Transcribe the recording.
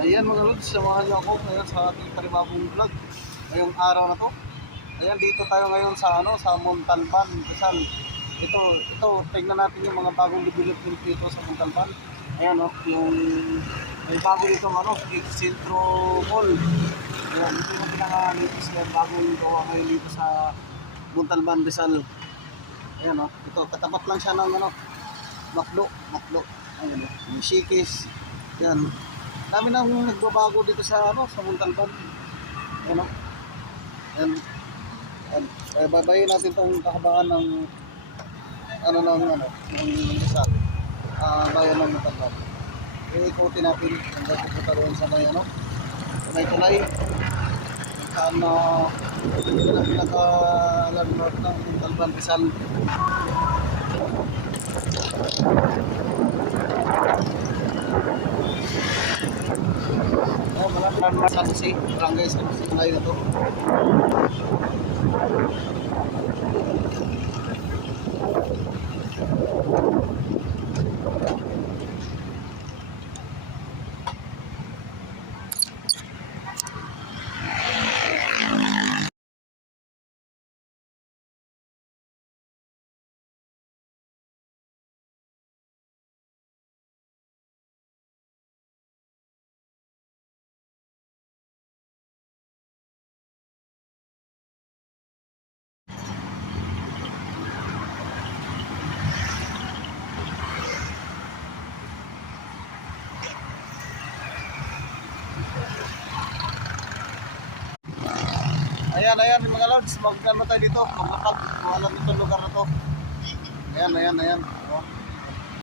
Ayan mga lods, samahan niyo ako ngayon sa ating panibagong vlog. Ngayong araw na to. Ayan, dito tayo ngayon sa sa Montalban, Rizal. Ito, tingnan natin yung mga bagong development dito sa Montalban. Ayan yung may bago dito Centro Mall. Ayan, ito yung pinaka-latest na bagong gawa ngayon dito sa Montalban, Rizal. Ayan ito, katapat lang siya ng Macdo. Ayan, yung Shikis. Yan. Dami nang nagbabago dito sa sa Montalban. Ayan Ayan. Babayin natin tong kahabaan ng ng Rizal. Bayan ng Montalban. Ikutin natin hanggang pupunta doon sa may tulay. Saan ito na pinaka-landmark ng Montalban, Rizal. Malapit San Jose, Barangay San Jose tayo na to. Ayan mga lods, magkano tayo dito, maglakad, kung alam itong lugar na to. Ayan.